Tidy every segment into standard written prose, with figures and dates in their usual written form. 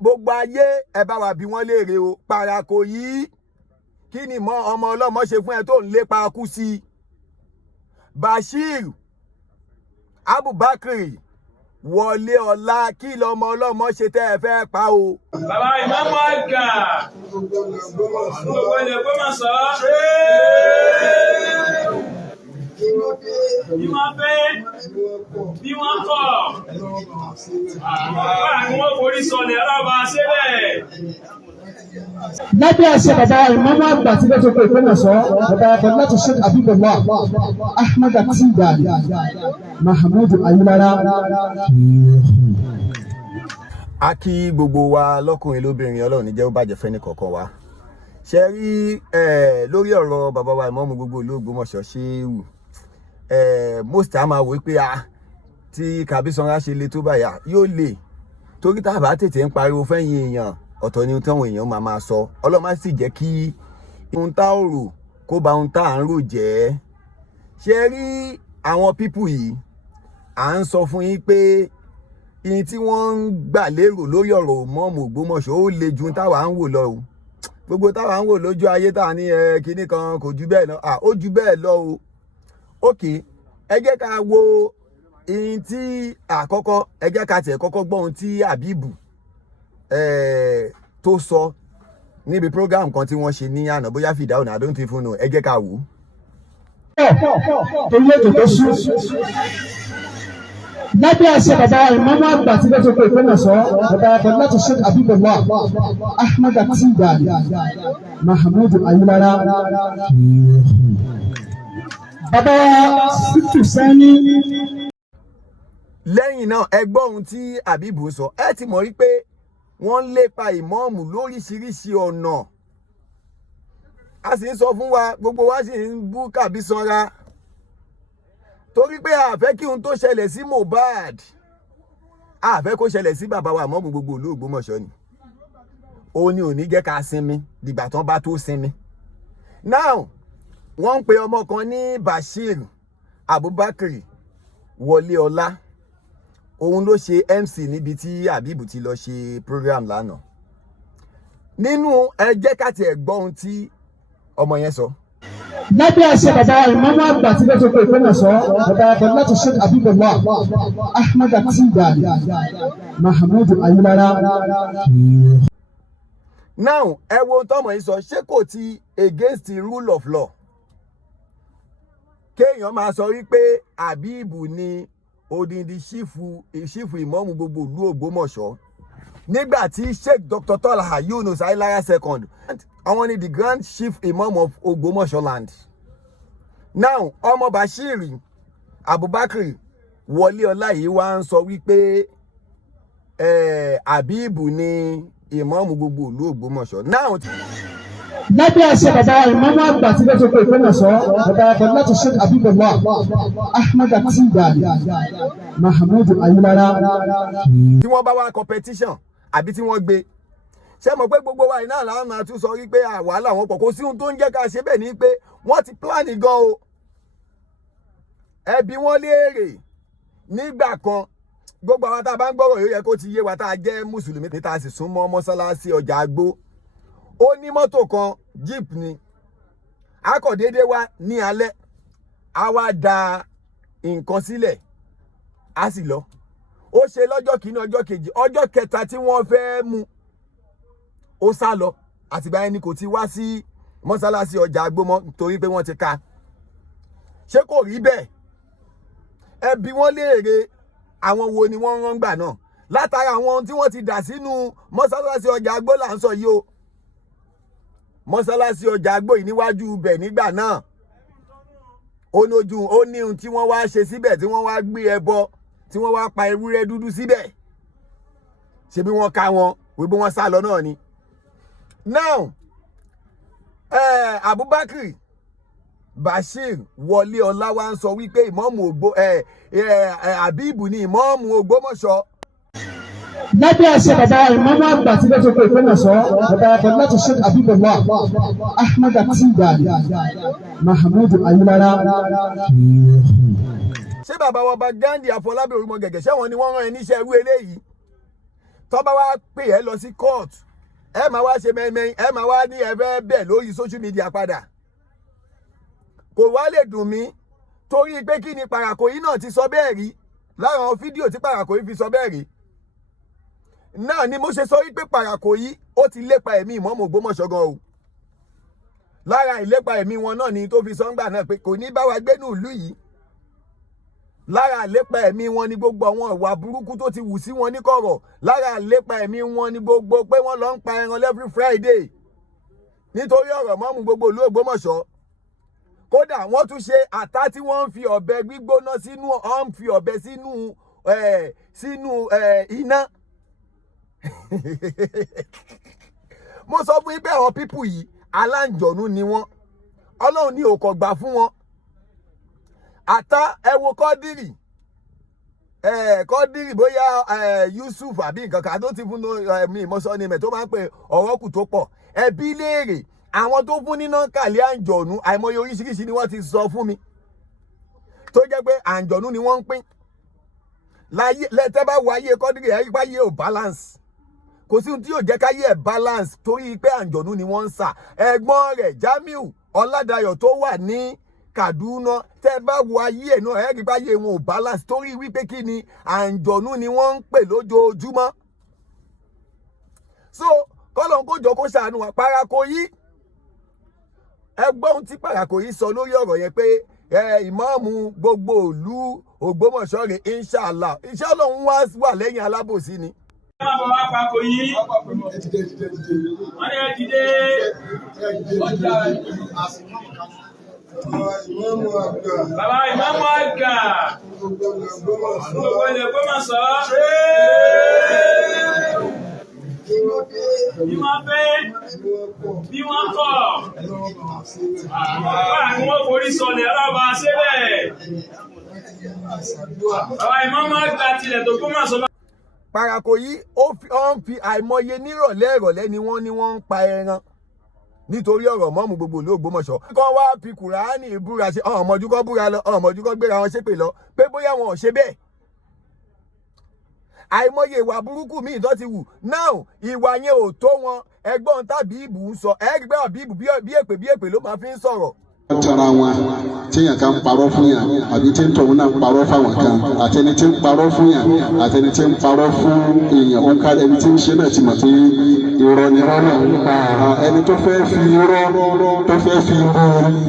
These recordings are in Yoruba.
gbogbo ayé ẹ bá wa bí wọ́n léèrè o. Parakoy kí ni mọ ọmọ ọlọ́mọ ṣe fún ẹ tó ń lépa kú sí? Basheer Abubakar wọlé ọlá kí lọmọ ọlọ́mọ ṣe tẹ́ ẹ fẹ́ pa o. Bàbá Imam àgbà gbogbo ilẹ̀ Ogbomọṣọ bí wọ́n fẹ́ bí wọ́n kọ̀ wà ní wọ́n forí sọlẹ̀ ọlọ́ba sílẹ̀. lábẹ́ àṣẹ bàbá Imam àgbà tí ló tó pé Ogbomọṣọ bàbá Basheer Abubakar Ahmed Atidani Mahmoud Ayulara. A kí gbogbo wa lọ́kùnrin lóbìnrin, Ọlọ́run ní jẹ́ ó bàjẹ́ fẹ́ni kọ̀ọ̀kan wa. Ṣé rí lórí ọ̀rọ̀ bàbá wa Imam gbogbo ìlú Ogbomọṣọ Ṣéhù, most a máa wò pé tí Kàbísọ́nra ṣe le tó báyà yóò lè, torí tá a bá tètè ń pariwo fẹ́yìn èèyàn ọ̀tọ̀ ni táwọn èèyàn máa sọ. Ọlọ́run má sì jẹ́ kí ohun tá ò rò kó ba ohun tá à ń rò jẹ́. Ṣé rí àwọn pípù yìí, à ń sọ fún yín pé ìyìn tí wọ́n ń gbà lérò lórí ọ̀rọ̀ Imam Ogbomọṣọ ó le ju táwa ń wò lọ o. Gbogbo táwa ń wò lójú ayé tá ní kinní kan kò ju bẹ́ẹ̀ lọ, ó ju bẹ́ẹ̀ lọ o. Okay, ẹ jẹ́ ká wo ìyìn tí àkọ́kọ́, ẹ jẹ́ ká tiẹ̀ kọ́kọ́ gbọ́ ohun tí Habibu tó sọ níbi program kan tí wọ́n ṣe ní àná, bóyá fìdáwò náà, I don't even know, ẹ jẹ́ ká wò ó. torí ètò tó sún lábẹ́ àṣẹ bàbá Imam àgbà tí ló tó pé Ogbomọṣọ bàbá Basheer Abubakar Ahmed Atidani Mahmoud Ayulara. bàbá Sítù Sani. Lẹ́yìn náà ẹ gbọ́ ohun tí Habibu sọ, ẹ ti mọ̀ wípé wọ́n ń lépa ìmọ̀ọ́mù lóríṣiríṣi ọ̀nà. A sì ń sọ fún wa, gbogbo wa sì ń bú Kàbísọ́nra torí pé a fẹ́ kí ohun tó ṣẹlẹ̀ sí Mohbad, a fẹ́ kó ṣẹlẹ̀ sí bàbá wa Imam gbogbo ìlú Ogbomọṣọ ni. Ó ní ò ní jẹ́ ká sinmi dìgbà tán bá tó sinmi. Now wọ́n ń pe ọmọ kan ní Basheer Abubakar wọlé ọlá, òun ló ṣe MC níbi tí Habibu ti lọ ṣe program lánàá. Nínú ẹ jẹ́ ká tiẹ̀ gbọ́ ohun tí ọmọ yẹn sọ. lábẹ́ àṣẹ bàbá Imam àgbà tí ló tó pé Ogbomọṣọ bàbá Basheer Abubakar Ahmed Atidani Mahmoud Ayulara. Now ẹ wo ohun tọ́mọ yìí sọ, ṣé kò ti against the rule of law kéèyàn máa sọ wípé Habibu ni odindi ṣífù ìmọ̀ọ́mù gbogbo ìlú Ogbomọṣọ nígbà tí Sheikh Dr. Tola Yunus Ailara II àwọn ni the grand chief imam of Ogbomọṣọ land. Now ọmọ Basheer Abubakar wọlé ọlá yìí wá ń sọ wípé Habibu ni ìmọ̀ọ́mù gbogbo ìlú Ogbomọṣọ. Now lábẹ́ àṣẹ bàbá Imam àgbà tí ló tó pé Ogbomọṣọ bàbá Basheer Abubakar Ahmed Atidani Mahmoud Ayulara. tí wọ́n bá wá competition àbí tí wọ́n gbé, ṣé mọ̀ pé gbogbo wa iná làwọn máa tún sọ wípé wàhálà wọn pọ̀, kò sí ohun tó ń jẹ́ ká ṣe bẹ́ẹ̀ ni pé wọ́n ti plan gan o. Ẹbí wọn léèrè nígbà kan, gbogbo àwọn tá a bá ń gbọ́rọ̀ yóò yẹ kó ti yé wa tá a jẹ́ mùsùlùmí tí a sì súnmọ́ mọ́sálásí ọjà Àgbó. Ó ní mọ́tò kan jeep ni, a kò déédé wá ní alẹ́, a wá da nǹkan sílẹ̀, a sì lọ. Ó ṣe lọ́jọ́ kìíní, ọjọ́ kejì, ọjọ́ kẹta tí wọ́n fẹ́ mú ó sá lọ. Àtìgbà yẹn ni kò ti wá sí mọ́sálásí ọjà Àgbó mọ́ torí pé wọ́n ti ka. Ṣé kò rí bẹ́ẹ̀? Ẹbí wọn léèrè àwọn wo ni wọ́n rán gbà náà, látara àwọn ohun tí wọ́n ti dà sínú mọ́sálásí ọjà Àgbó là ń sọ yìí o. Mọ́sálásí ọjà Àgbó yìí níwájú ibẹ̀ nígbà náà, ó ní ohun tí wọ́n wá ṣe síbẹ̀, tí wọ́n wá gbé ẹbọ, tí wọ́n wá pa ewúrẹ́ dúdú síbẹ̀. Ṣé bí wọ́n ká wọn wípé wọ́n sá lọ náà ni. Now Abubakar Basheer wọlé ọlá wa ń sọ wípé ìmọ̀ọ́mù Habibu ni ìmọ̀ọ́mù Ogbomọṣọ. lábẹ́ àṣẹ bàbá Imam àgbà tí ló tó pé Ogbomọṣọ bàbá Basheer Abubakar Ahmed Atidani Mahmoud Ayulara. Ṣé bàbá wọn bá Gandhi Afọlábí Orúmọ Gẹ̀gẹ̀ ṣé wọn ni wọ́n rán ẹ níṣẹ́ irú eléyìí? tó bá wá pè ẹ́ lọ sí court ẹ máa wá ṣe mẹ́mẹ́ ẹ máa wá ní ẹ̀fẹ́ bẹ̀ lórí social media padà kò wá lè dùn mí torí pé kí ni Parakoy náà ti sọ bẹ́ẹ̀ rí lára àwọn fídíò tí Parakoy fi sọ bẹ́ẹ̀ rí náà ni mo ṣe sọ wípé Parakoy ó ti lépa ẹ̀mí Imam Ogbomọṣọ gan o lára ìlépa ẹ̀mí wọn náà ni tó fi sọ́ngbà náà pé kò ní bá wa gbénú ìlú yìí lára ìlépa ẹ̀mí wọn ni gbogbo àwọn ìwà burúkú tó ti wù sí wọn ní kọ̀rọ̀ lára ìlépa ẹ̀mí wọn ni gbogbo pé wọ́n lọ ń pa ẹran every Friday nítorí ọ̀rọ̀ mọ́mú gbogbo ìlú Ògbómọ̀ṣọ́ kódà wọ́n tún ṣe àtá tí wọ́n ń fi ọ̀bẹ gbígbóná sínú ọ̀n fi ọ̀bẹ sínú iná mo sọ fún yín pé àwọn pípù yìí aláǹjọ̀nú ni wọ́n Ọlọ́run ní òkò gbà fún wọn àtá ẹ wo Kọ́dírì bóyá Yusuf àbí nǹkan kan tó ti fún mi ìmọ̀sọ́ ni mẹ́ tó máa ń pè ọ̀rọ̀ kù tó pọ̀ ẹbí léèrè àwọn tó fún níná kàlẹ́ àǹjọ̀nú àìmọye oríṣiríṣi ni wọ́n ti sọ fún mi tó jẹ́ pé àǹjọ̀nú ni wọ́n ń pín lẹ́tẹ́ bá wo ayé Kọ́dírì ẹ̀rí pé ayé ò balance kò sí ohun tí yóò jẹ́ káyé ẹ̀ balance torí pé àǹjọ̀nú ni wọ́n ń sà ẹ̀gbọ́n rẹ̀ Jamiu Ọládayọ̀ tó wà ní Kaduna tẹ́ bá wo ayé ẹ̀ náà ẹ̀rí pé ayé wọn ò balance torí wípé kí ni àǹjọ̀nú ni wọ́n ń pè lójoojúmọ́ so kọ́lọ̀ ń kójọ kó ṣàánú wa Parakoy ẹgbọ́n tí Parakoy sọ lórí ọ̀rọ̀ yẹn pé ìmáàmù gbogbo ìlú Ògbómọ̀ṣọ́ rẹ̀ inshallah ń wà lẹ́yìn alábòsí ni. Bàbá Imam àgbà gbogbo ilẹ̀ Ògbómọ̀ṣọ́ bí wọ́n fẹ́ bí wọ́n kọ̀ wà ní wọ́n forí sọlẹ̀ ọlọ́ba síbẹ̀ bàbá Imam àgbà tilẹ̀ tó Ògbómọ̀ṣọ́. Parakoy ó ń fi àìmọye nírọ̀lẹ́ ni wọ́n ń pa ẹran nítorí ọ̀rọ̀ mọ́mú gbogbo ìlú Ògbómọ̀ṣọ́ kọ́ wá fi Kùránì búra ṣe ọmọdún kọ́ búra lọ ọmọdún kọ́ gbéra wọn ṣépè lọ pé bóyá wọn ò ṣe bẹ́ẹ̀ àìmọye ìwà burúkú míì tó ti wù náà ìwà yẹn ò tó wọn ẹgbọ́n tàbí ìbù ń sọ ẹ̀rí pé àbí ìbù bí èpè ló máa fi ń sọ̀rọ̀. tara wọn téèyàn kan parọ́ fún yàn àbí tí ń tọ̀hún náà parọ́ fáwọn kan àtẹni tí ń parọ́ fún yàn àtẹni tí ń parọ́ fún èèyàn ó ká ẹni tí ń ṣe náà ti mọ̀ pé irọ́ ni ẹni tó fẹ́ fi irọ́ tó fẹ́ fi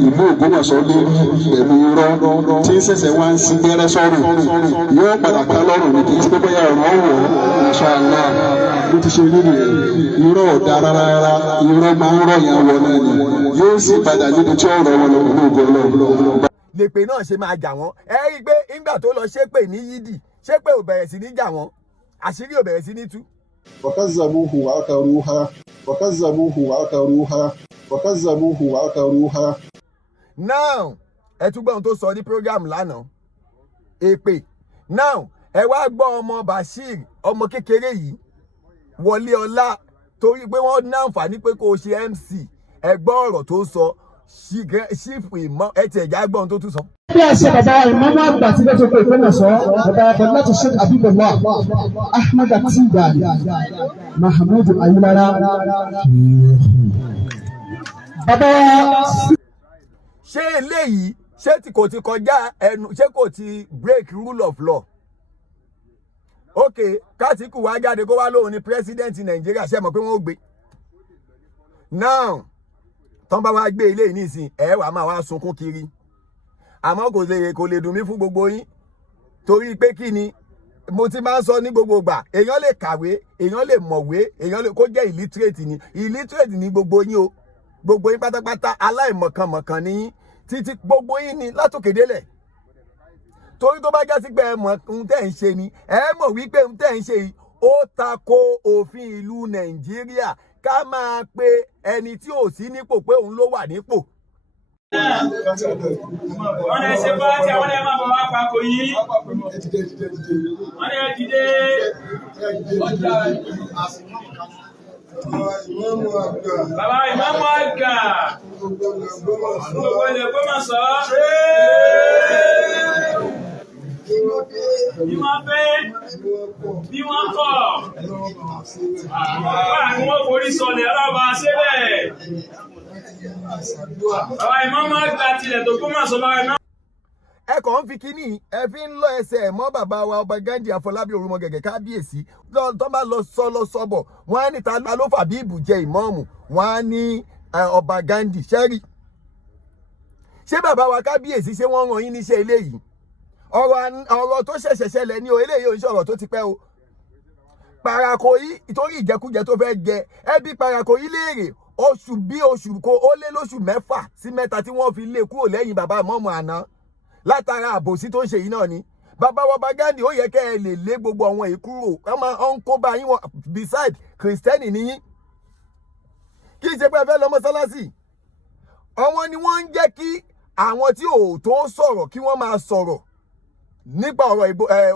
ìlú Ògbómọ̀ṣọ́ lórí pẹ̀lú irọ́ tí ń ṣẹ̀ṣẹ̀ wá ń sí gbẹ́rẹ́ sọ́rùn yóò padà ká lọ́rùn ní kí n ṣe bóyá ọ̀rọ̀ wọ̀ inshallah bó ti ṣe rí nìyẹn irọ́ ò dára rárá irọ́ máa ń rọ̀ yàn wọ náà ni yóò sì padà níbi tí ọ̀rọ̀ wọn lèpè náà ṣe máa jà wọ́n ẹ rí i pé nígbà tó lọ ṣépè ní yídì ṣépè ò bẹ̀rẹ̀ sí ní jà wọ́n àṣírí ò bẹ̀rẹ̀ sí ní tú. wakazabuhu wa akaruha. now ẹ tún gbọ́ ohun tó sọ ní program lánàá èpè now ẹ wá gbọ́ ọmọ Basheer ọmọ kékeré yìí wọlé ọlá torí pé wọ́n ní àǹfààní pé kò ṣe MC ẹ gbọ́ ọ̀rọ̀ tó sọ ṣífù ìmọ̀ ẹtì ẹ̀já gbọ́n tó tún sọ. bí a ṣe bàbá ìmáàmù àgbà tí lọ́jọ́ pé Ògbómọ̀ṣọ́ bàbá Fadilatu Sheikh Abubakar Ahmed Atidani Mahamudu Ayilara. bàbá ṣé eléyìí ṣé kò ti kọjá ẹnu ṣé kò ti break rule of law. ok kátìkù wá jáde kó wá lóhun ní president Nàìjíríà ṣe mọ̀ pé wọ́n ó gbé. now tọ́n bá wá gbé ilé yìí nísìn ẹ wàá máa wá sunkún kiri àmọ́ kò lè dùn mí fún gbogbo yín torí pé kí ni mo ti máa ń sọ ní gbogbo ìgbà èèyàn lè kàwé èèyàn lè mọ̀wé èèyàn lè kó jẹ́ illiterate ni gbogbo yín o gbogbo yín pátápátá aláìmọ̀kànmọ̀kàn ni yín títí gbogbo yín ni látòkè délẹ̀ torí tó bá já sí pé ẹ mọ̀ ohun tẹ́ ń ṣe ni ẹ mọ̀ wípé ohun tẹ́ ń ṣe yìí ó tako òfin ìlú Nàìjíríà ká máa pe ẹni tí ò sí nípò pé òun ló wà nípò. wọ́n lè ṣe bá tí àwọn ẹ̀ máa bọ̀ wá Parakoy yìí. wọ́n lè dìde. bàbá Imam àgbà gbogbo ilẹ̀ Ògbómọ̀ṣọ́ bí wọ́n fẹ́ bí wọ́n kọ̀ àwọn wọ́n forí sọlẹ̀ ọlọ́ba síbẹ̀. Bàbá Imam àgbà tilẹ̀ tó kó máa sọ bàbá Imam. Ẹ kàn ń fi kíní ẹ fi ń lọ ẹsẹ̀ mọ́ bàbá wa ọba Ghandi Afọlábí Orúmọgẹ̀gẹ̀ kábíyèsí tó bá lọ sọ́bọ̀ wọ́n á ní ta ló fàbí ìbùjẹ ìmọ̀ọ́mù wọ́n á ní ọba Ghandi ṣẹ́rí. Ṣé bàbá wa kábíyèsí ṣé wọ́n ràn yín níṣẹ́ eléyìí? Ọ̀rọ̀ tó ṣẹ̀ṣẹ̀ ṣẹlẹ̀ ní o eléyìí ò ń ṣọ̀rọ̀ tó ti pẹ́ o. Parakoy ìtorí ìjẹkújẹ tó fẹ́ jẹ ẹbí Parakoy léèrè oṣù kó ó lé lóṣù 6 sí 7 tí wọ́n fi lé kúrò lẹ́yìn bàbá ìmọ̀ọ́mù àná látara àbòsí tó ń ṣe yìí náà ni. Bàbá wa ọba Ghandi ó yẹ kẹ́ ẹ lè lé gbogbo àwọn èyí kúrò wọ́n máa ń kó bá yín wọn beside Kristẹni nìyí kì í ṣe pé ẹ fẹ́ lọ mọ́sálásì. Àwọn ni wọ́n ń jẹ́ kí àwọn tí ò tó sọ̀rọ̀ kí wọ́n máa sọ̀rọ̀ nípa ọ̀rọ̀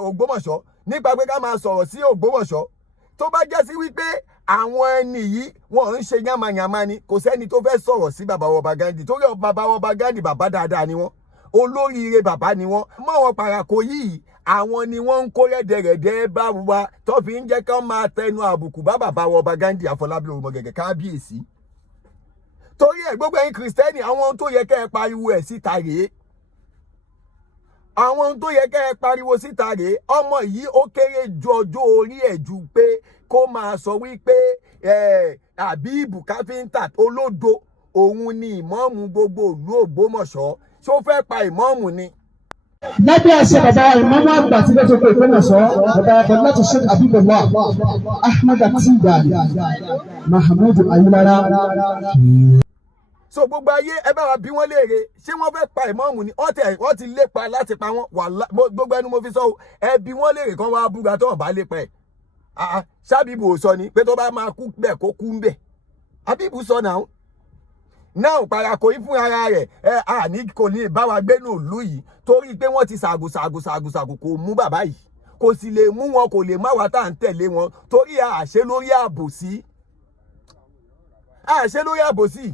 Ògbómọ̀ṣọ́ nípa pé ká máa sọ̀rọ̀ sí Ògbómọ̀ṣọ́ tó bá jẹ́ sí wípé àwọn ẹni yìí wọ́n ń ṣe yánmayànmá ni kò sẹ́ni tó fẹ́ sọ̀rọ̀ sí bàbá wa ọba Ghandi torí bàbá wa ọba Ghandi bàbá dáadáa ni wọ́n olóríire bàbá ni wọ́n mọ́ wọn Parakoy yìí àwọn ni wọ́n ń kó rẹ́dẹ̀rẹ̀dẹ̀ bá wa tó fi ń jẹ́ kán máa tẹnu àbùkù bá bàbá wa ọba Ghandi Afọlábí Orúmọgẹ̀gẹ̀ kábíyèsí. Torí ẹ̀ gbogbo ẹ̀yin Kristẹni àwọn ohun tó yẹ kẹ́ ẹ pariwo ẹ̀ síta rèé àwọn ohun tó yẹ kẹ́ ẹ pariwo síta rèé ọmọ yìí ó kéré ju ọjọ́ orí ẹ̀ ju pé kó máa sọ wípé àbíbù káfíńtà olódo òun ni ìmọ̀ọ́mù gbogbo ìlú Ògbómọ̀ṣọ́ ṣó fẹ́ pa ìmọ̀ọ́mù ni. lábẹ́ àṣẹ bàbá Imam àgbà tí ló tó kó Ògbómọ̀ṣọ́ bàbá Basheer Abubakar Ahmed Atidani Mahamudu Ayilara. So gbogbo ayé ẹ bá wa bí wọ́n léèrè ṣé wọ́n fẹ́ pa ìmọ̀ọ́mù ni wọ́n ti lépa láti pa wọ́n gbogbo ẹnu mo fi sọ ẹ bí wọ́n léèrè kan wá búra tó wọ́n bá lépa ẹ̀ ṣábìbù ò sọ ni pé tó bá máa kú bẹ́ẹ̀ kó kú ń bẹ̀ àbíbù sọ náà Parakoy fún ara rẹ̀ àní kò ní bá wa gbé nù ìlú yìí torí pé wọ́n ti ṣàgùṣàgù kò mú bàbá yìí kò sì lè mú wọn kò lè má wá tá à ń tẹ̀lé wọn torí àṣẹ lórí àbòsí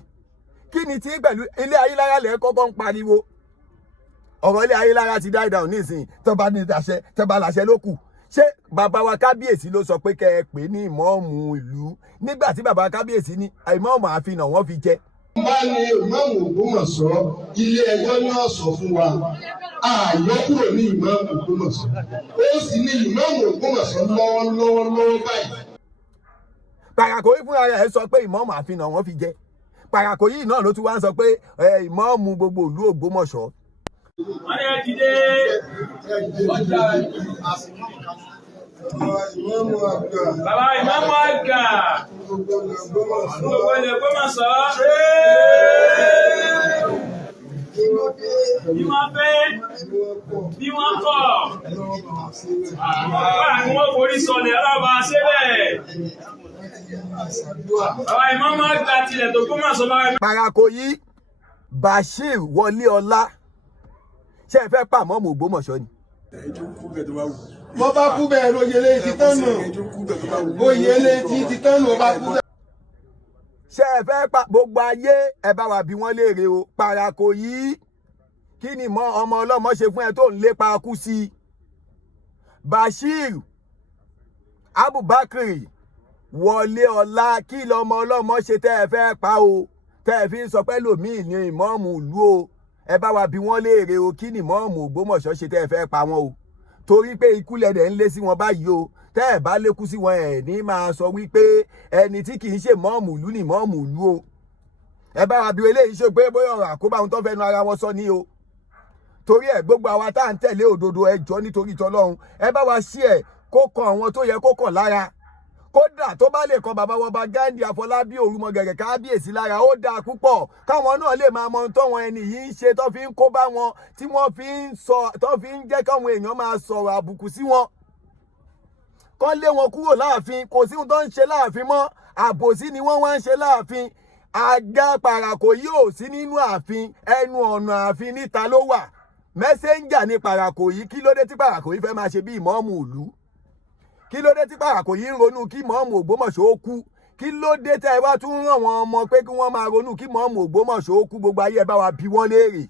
kí ni tí pẹ̀lú ilé Ayélára lẹ́ kọ́kọ́ ń pariwo ọ̀rọ̀ ilé Ayélára ti die down nísìnyí tó bá ní àṣẹ tó bá láṣẹ ló kù ṣé bàbá wa kábíyèsí ló sọ pé kẹ́ ẹ pè ní ìmọ̀ọ́mù ìlú nígbà tí bàbá kábíyèsí ní ìmọ̀ọ́mù Àfin wọ́n fi jẹ́. bá ní ìmáàmù Ògbómọ̀ṣọ́ ilé ẹjọ́ ní ọ̀sọ̀ fún wa àyọkúrò ní ìmáàmù Ògbómọ̀ṣọ́ ó sì ní ìmáàmù Ògbómọ̀ṣọ́ lọ́wọ́lọ́wọ́ báyìí. Parakoy fúnra rẹ̀ sọ pé ìmọ̀ọ́mù Àfin wọ́n fi jẹ́. Parakoy yìí náà ló tún wá ń sọ pé ìmọ̀ọ́mù gbogbo ìlú Ògbómọ̀ṣọ́. Wọ́n ní ẹ dìde. Bàbá Imam àgbà gbogbo ilẹ̀ Ògbómọ̀ṣọ́ bí wọ́n fẹ́ bí wọ́n kọ̀ àwọn wọ́n forí sọlẹ̀ ọlọ́ba síbẹ̀. Bàbá Imam àgbà tilẹ̀ tó kó máa sọ bàbá. Parakoy Basheer wọlé ọlá ṣé ẹ fẹ́ pa ìmọ̀ọ́mù Ògbómọ̀ṣọ́ ni. wọ́n bá kú bẹ́ẹ̀ lóyèlé ti tánu oyèlé ti tánu bá kú bẹ́ẹ̀. ṣé ẹ fẹ́ pa gbogbo ayé ẹ bá wa bí wọ́n léèrè o Parakoy kí ni ọmọ ọlọ́mọ ṣe fún ẹ tó ń lépa kú sí i. Basheer Abubakar wọlé ọlá kí lọmọ ọlọ́mọ ṣe tẹ́ ẹ fẹ́ pa o tẹ́ ẹ fi ń sọ pé lòmíì ní ìmọ̀ọ́mù ìlú o ẹ bá wa bí wọ́n léèrè o kí ni ìmọ̀ọ́mù Ògbómọ̀ṣọ́ ṣe tẹ́ ẹ fẹ́ pa wọn o torí pé ikú lẹ̀dẹ̀ ń lé sí wọn báyìí o tẹ́ ẹ bá lékú sí wọn ẹ̀ ní máa sọ wípé ẹni tí kì í ṣe ìmọ̀ọ́mù ìlú ni ìmọ̀ọ́mù ìlú o ẹ bá wa bí eléyìí ṣe pé bóyá ọ̀rọ̀ àkóbá ohun tó fẹnu ara wọn sọ ní o torí ẹ gbogbo àwa tá à ń tẹ̀lé òdodo ẹ jọ nítorí tọlọ́run ẹ bá wa ṣí ẹ kó kan àwọn tó yẹ kó kàn lára kódà tó bá lè kan bàbá wa ọba Ghandi Afọlábí Orúmọgẹ̀gẹ̀ kábíyèsí lára ó dáa púpọ̀ káwọn náà lè máa mọ ohun tọ́wọn ẹni yìí ń ṣe tó fi ń kó bá wọn tí wọ́n fi ń sọ tó fi ń jẹ́ káwọn èèyàn máa sọ̀rọ̀ àbùkù sí wọn kán lé wọn kúrò láàfin kò sí ohun tó ń ṣe láàfin mọ́ àbòsí ni wọ́n wá ń ṣe láàfin àga Parakoy ò sí nínú ààfin ẹnu ọ̀nà ààfin níta ló wà mẹ́sẹ́ńjà ní Parakoy kí ló dé tí Parakoy fẹ́ máa ṣe bí ìmọ̀ọ́mù ìlú kí ló dé tí Parakoy ń ronú kí ìmọ̀ọ́mù Ògbómọ̀ṣọ́ ó kú kí ló dé tẹ́ ẹ wá tún ràn wọ́n ọmọ pé kí wọ́n máa ronú kí ìmọ̀ọ́mù Ògbómọ̀ṣọ́ ó kú gbogbo ayé ẹ bá wa bí wọ́n léèrè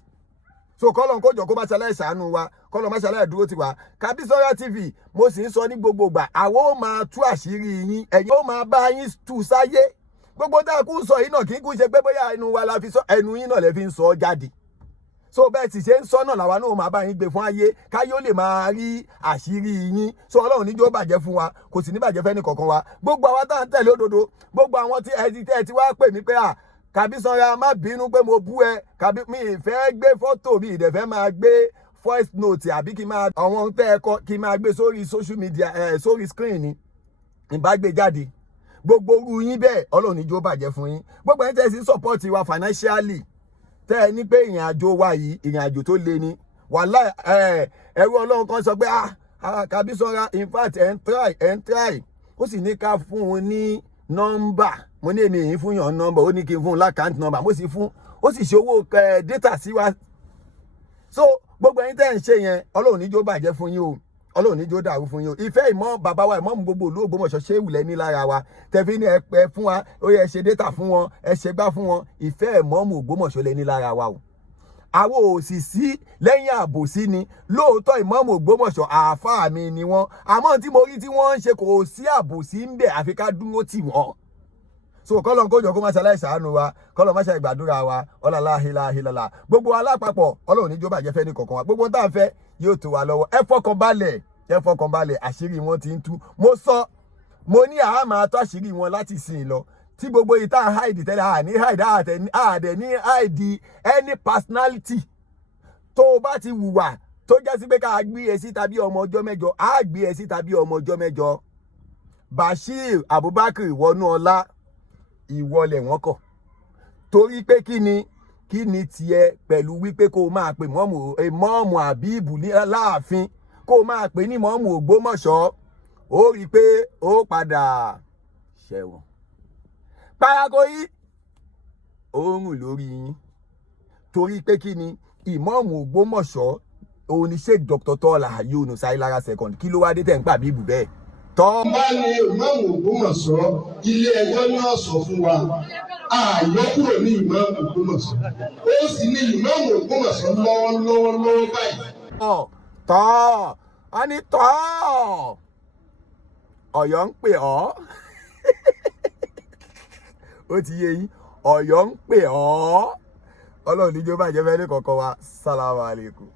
so kọ́lọ̀ kójọ kó má ṣàlàyé ṣàánú wa kọ́lọ̀ má ṣàlàyé dúró ti wa Kabisora TV mo sì ń sọ ní gbogbo ìgbà àwọn ó máa tú àṣírí yín ẹ̀yin ó máa bá yín tú sáyé gbogbo tá a kú sọ yìí náà kì í kú ṣe pé bóyá ẹnu wa la fi sọ ẹnu yín náà lè fi ń sọ jáde so bẹ́ẹ̀ sì ṣe ń sọ náà làwa náà máa bá yín gbé fún ayé káyé ó lè máa rí àṣírí yín so Ọlọ́run níjó bàjẹ́ fún wa kò sì ní bàjẹ́ fẹ́ni kankan wa gbogbo àwa tá à ń tẹ̀lé òdodo gbogbo àwọn tí ẹ ti wá pè mí pé Kabisora má bínú pé mo bú ẹ mi ìfẹ́ gbé fọ́tò mi ìdẹ̀fẹ́ máa gbé voice note àbí kí n máa àwọn tẹ́ ẹ kọ kí n máa gbé sórí social media sórí screen ni ìbá gbé jáde gbogbo orú yín bẹ́ẹ̀ Ọlọ́run níjó bàjẹ́ fún yín gbogbo ẹni tẹ́ sí support wa financially tẹ́ ẹ ní pé ìrìn àjò wa yìí ìrìn àjò tó le ni wàhálà ẹrú Ọlọ́run kan sọ pé Kabisora in fact ẹ̀ ń try ó sì ní ká fún un ní nọ́mbà mo ní èmi yìí fún yàn nọ́mbà ó ní kí n fún un lákàntì nọ́mbà mo sì fún ó sì ṣe owó data sí wa so gbogbo ẹ̀yin tẹ́ ń ṣe yẹn Ọlọ́run níjó bàjẹ́ fún yín o Ọlọ́run níjó dàrú fún yín o ìfẹ́ ìmọ̀ bàbá wa ìmọ̀ gbogbo ìlú Ògbómọ̀ṣọ́ ṣé ìwùlẹ̀ ní lára wa tẹ̀fí ní ẹ fún wa ó yẹ ṣe data fún wọn ẹ ṣe gbá fún wọn ìfẹ́ ìmọ̀ Ògbómọ̀ṣọ́ lẹ ní lára wa o àwọn òsìsí lẹ́yìn àbòsí ni lóòótọ́ ìmọ̀ọ́mù Ògbómọ̀ṣọ́ àáfàá mi ni wọ́n àmọ́ tí mo rí tí wọ́n ń ṣe kò sí àbòsí ń bẹ̀ àfi ká dúró tì wọ́n so kọ́lọ̀ kójọ kó má ṣe aláìsàánú wa kọ́lọ̀ má ṣe ìgbàdúrà wa ọlọ́lá hílàhílàlá gbogbo alápapọ̀ Ọlọ́run níjó bàjẹ́ fẹ́ ní kọ̀ọ̀kan wa gbogbo tá à ń fẹ́ yóò tó wa lọ́wọ́ ẹ fọkàn balẹ̀ àṣírí wọn ti ń tú mo ní àá máa tó àṣírí wọn láti sìn lọ tí gbogbo ìta hide tẹ́lẹ̀ ní hide àdẹ̀ ní hide any personality tó o bá ti wùwà tó jẹ́ sí pé ká gbé ẹ síta bí ọmọ ọjọ́ mẹ́jọ á gbé ẹ síta bí ọmọ ọjọ́ mẹ́jọ Basheer Abubakar wọnú ọlá ìwọlẹ̀ wọn kọ̀ torí pé kí ni tiẹ̀ pẹ̀lú wípé kó o máa pè mọ́ọ̀mù àbíbù láàfin kó o máa pè ní mọ́ọ̀mù Ògbómọ̀ṣọ́ ó rí i pé ó padà ṣẹ̀wọ̀n Parakoy oorun lórí yín torí pé kí ni ìmọ̀ọ̀mù Ògbómọ̀ṣọ́ òun ni Sheikh Dr. Tọ́lá Yunus Ailara second kí ló wá dé tẹ̀ ń pa bíbù bẹ́ẹ̀. bá ní ìmáàmù Ògbómọ̀ṣọ́ ilé ẹjọ́ ní ọ̀sọ̀ fún wa àyọkúrò ní ìmáàmù Ògbómọ̀ṣọ́ ó sì ní ìmáàmù Ògbómọ̀ṣọ́ lọ́wọ́lọ́wọ́ báyìí. a ní Ọ̀yọ́ ń pè ọ́ ó ti yé yín Ọ̀yọ́ ń pè ọ́ Ọlọ́run níjó bàjẹ́ fẹ́ ní kọ̀ọ̀kan wa sálámù alaykum.